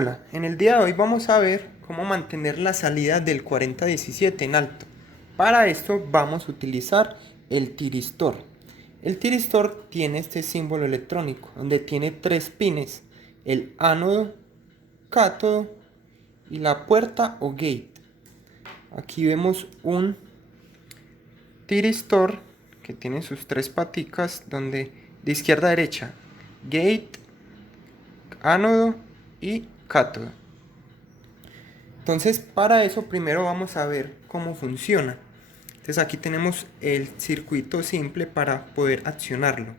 Hola, en el día de hoy vamos a ver cómo mantener la salida del 4017 en alto. Para esto vamos a utilizar el tiristor. El tiristor tiene este símbolo electrónico donde tiene tres pines, el ánodo, cátodo y la puerta o gate. Aquí vemos un tiristor que tiene sus tres paticas donde de izquierda a derecha, gate, ánodo y cátodo. Entonces, para eso primero vamos a ver cómo funciona. Entonces aquí tenemos el circuito simple para poder accionarlo,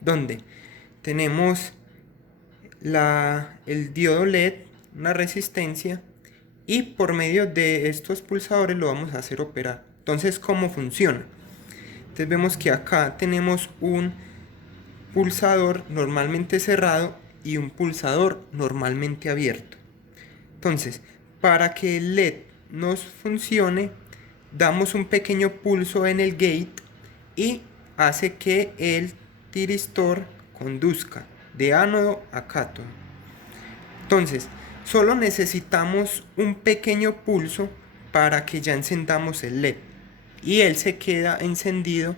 donde tenemos el diodo LED, una resistencia, y por medio de estos pulsadores lo vamos a hacer operar. Entonces, ¿cómo funciona? Entonces vemos que acá tenemos un pulsador normalmente cerrado y un pulsador normalmente abierto. Entonces, para que el LED nos funcione, damos un pequeño pulso en el gate y hace que el tiristor conduzca de ánodo a cátodo. Entonces, solo necesitamos un pequeño pulso para que ya encendamos el LED y él se queda encendido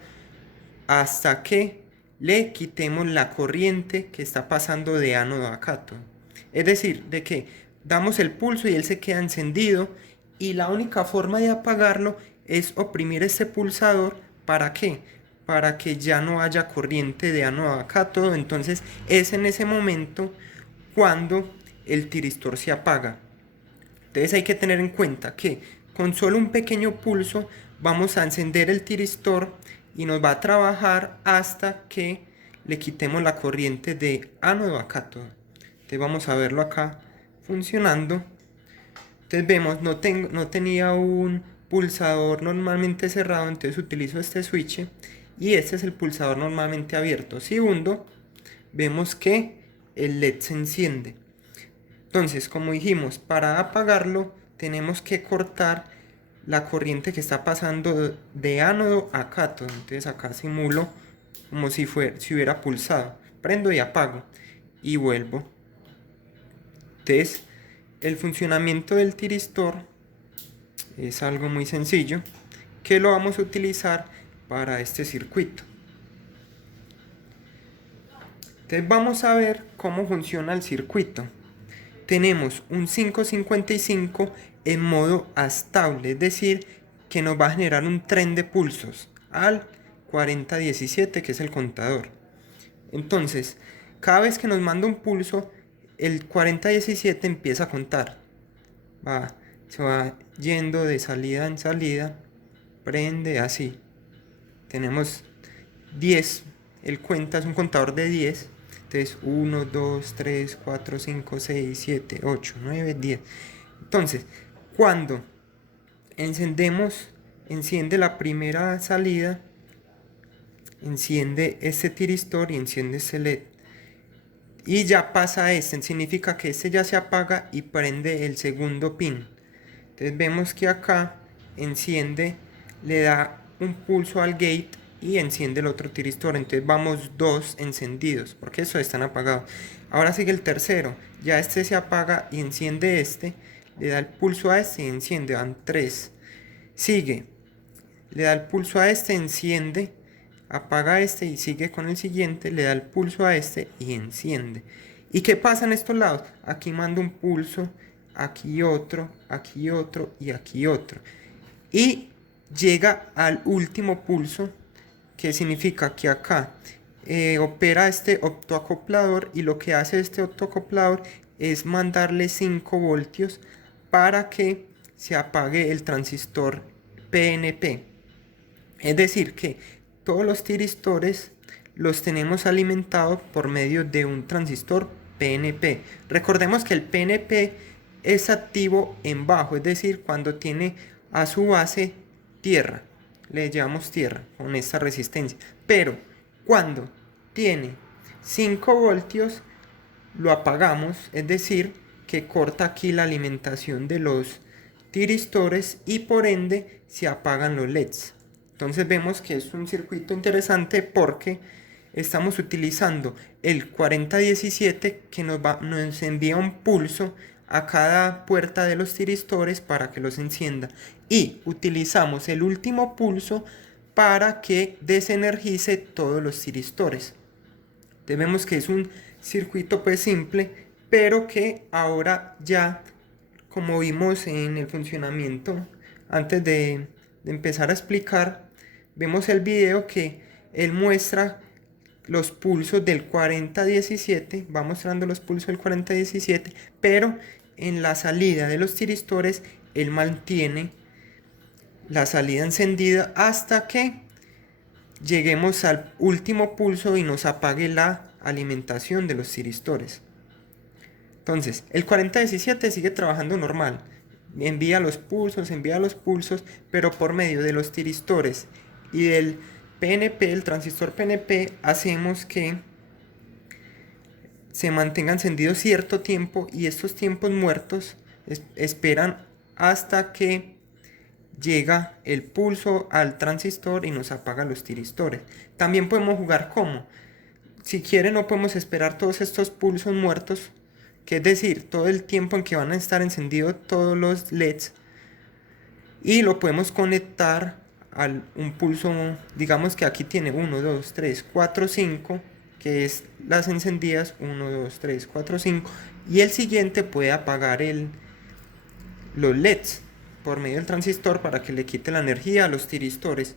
hasta que le quitemos la corriente que está pasando de ánodo a cátodo. Es decir, de que damos el pulso y él se queda encendido y la única forma de apagarlo es oprimir este pulsador. ¿Para qué? Para que ya no haya corriente de ánodo a cátodo. Entonces es en ese momento cuando el tiristor se apaga. Entonces hay que tener en cuenta que con solo un pequeño pulso vamos a encender el tiristor y nos va a trabajar hasta que le quitemos la corriente de ánodo a cátodo. Entonces vamos a verlo acá funcionando. Entonces vemos, no tenía un pulsador normalmente cerrado, entonces utilizo este switch y este es el pulsador normalmente abierto. Si hundo, vemos que el LED se enciende. Entonces, como dijimos, para apagarlo tenemos que cortar la corriente que está pasando de ánodo a cátodo. Entonces acá simulo como si hubiera pulsado. Prendo y apago y vuelvo. Entonces, el funcionamiento del tiristor es algo muy sencillo que lo vamos a utilizar para este circuito. Entonces vamos a ver cómo funciona el circuito. Tenemos un 555 en modo astable, es decir, que nos va a generar un tren de pulsos al 4017, que es el contador. Entonces, cada vez que nos manda un pulso, el 4017 empieza a contar. Se va yendo de salida en salida, prende así. Tenemos 10, él cuenta, es un contador de 10. Entonces 1, 2, 3, 4, 5, 6, 7, 8, 9, 10. Entonces, cuando enciende la primera salida, enciende este tiristor y enciende este LED. Y ya pasa este, significa que este ya se apaga y prende el segundo pin. Entonces vemos que acá enciende, le da un pulso al gate y enciende el otro tiristor. Entonces vamos dos encendidos porque estos están apagados. Ahora sigue el tercero, ya este se apaga y enciende este, le da el pulso a este y enciende, van tres. Sigue, le da el pulso a este, enciende, apaga este y sigue con el siguiente, le da el pulso a este y enciende. ¿Y qué pasa en estos lados? Aquí mando un pulso, aquí otro y aquí otro. Y llega al último pulso, que significa que acá opera este optoacoplador y lo que hace este optoacoplador es mandarle 5 voltios para que se apague el transistor PNP. Es decir, que todos los tiristores los tenemos alimentados por medio de un transistor PNP. Recordemos que el PNP es activo en bajo, es decir, cuando tiene a su base tierra, le llamamos tierra con esta resistencia. Pero cuando tiene 5 voltios, lo apagamos, es decir, que corta aquí la alimentación de los tiristores y por ende se apagan los LEDs. Entonces vemos que es un circuito interesante porque estamos utilizando el 4017 que nos envía un pulso a cada puerta de los tiristores para que los encienda, y utilizamos el último pulso para que desenergice todos los tiristores. Vemos que es un circuito pues simple, pero que ahora ya, como vimos en el funcionamiento antes de empezar a explicar, vemos el video que él muestra los pulsos del 4017, va mostrando los pulsos del 4017, pero en la salida de los tiristores él mantiene la salida encendida hasta que lleguemos al último pulso y nos apague la alimentación de los tiristores. Entonces, el 4017 sigue trabajando normal, envía los pulsos, pero por medio de los tiristores y del PNP, el transistor PNP, hacemos que se mantenga encendido cierto tiempo, y estos tiempos muertos esperan hasta que llega el pulso al transistor y nos apaga los tiristores. También podemos jugar como, si quieren, no podemos esperar todos estos pulsos muertos, que es decir, todo el tiempo en que van a estar encendidos todos los LEDs, y lo podemos conectar a un pulso, digamos que aquí tiene 1, 2, 3, 4, 5, que es las encendidas 1, 2, 3, 4, 5, y el siguiente puede apagar los LEDs por medio del transistor para que le quite la energía a los tiristores.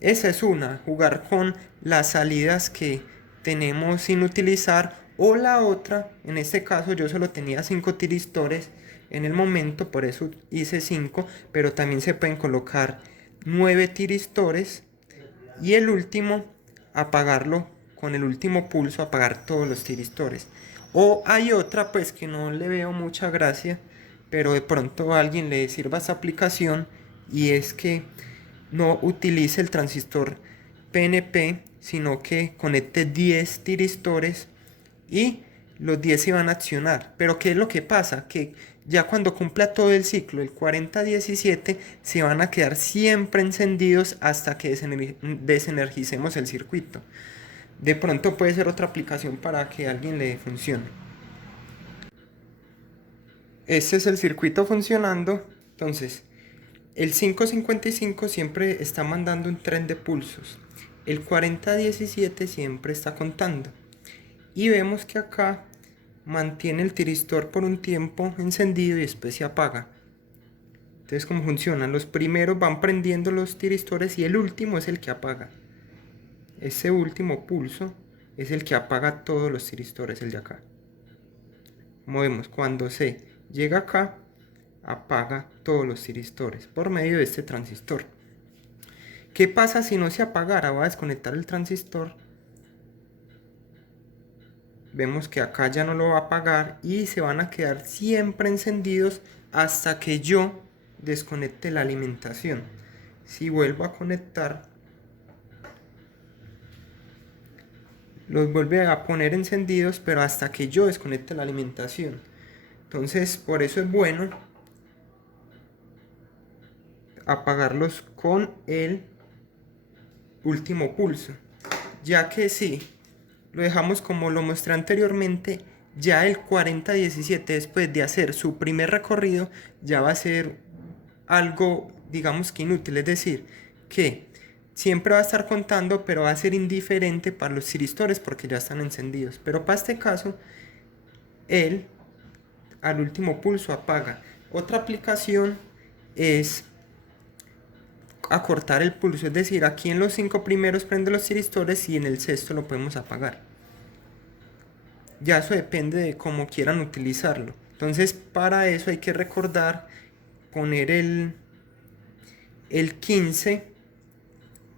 Esa es una, jugar con las salidas que tenemos sin utilizar, o la otra, en este caso yo solo tenía 5 tiristores en el momento, por eso hice 5, pero también se pueden colocar 9 tiristores y el último apagarlo con el último pulso, apagar todos los tiristores. O hay otra pues que no le veo mucha gracia, pero de pronto a alguien le sirva esta aplicación, y es que no utilice el transistor PNP, sino que conecte 10 tiristores y los 10 se van a accionar. Pero ¿qué es lo que pasa? Que ya cuando cumpla todo el ciclo, el 4017, se van a quedar siempre encendidos hasta que desenergicemos el circuito. De pronto puede ser otra aplicación para que a alguien le funcione. Este es el circuito funcionando. Entonces, el 555 siempre está mandando un tren de pulsos. El 4017 siempre está contando. Y vemos que acá mantiene el tiristor por un tiempo encendido y después se apaga. Entonces, ¿cómo funciona? Los primeros van prendiendo los tiristores y el último es el que apaga. Ese último pulso es el que apaga todos los tiristores, el de acá. Como vemos, cuando se llega acá, apaga todos los tiristores por medio de este transistor. ¿Qué pasa si no se apagara? Voy a desconectar el transistor. Vemos que acá ya no lo va a apagar y se van a quedar siempre encendidos hasta que yo desconecte la alimentación. Si vuelvo a conectar, los vuelve a poner encendidos, pero hasta que yo desconecte la alimentación. Entonces, por eso es bueno apagarlos con el último pulso, ya que si lo dejamos como lo mostré anteriormente, ya el 4017, después de hacer su primer recorrido, ya va a ser algo, digamos que inútil, es decir, que siempre va a estar contando, pero va a ser indiferente para los tiristores porque ya están encendidos. Pero para este caso, él al último pulso apaga. Otra aplicación es acortar el pulso, es decir, aquí en los 5 primeros prende los tiristores y en el sexto lo podemos apagar. Ya eso depende de cómo quieran utilizarlo. Entonces, para eso hay que recordar poner el 15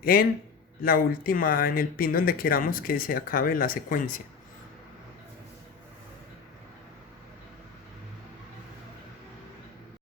en la última, en el pin donde queramos que se acabe la secuencia.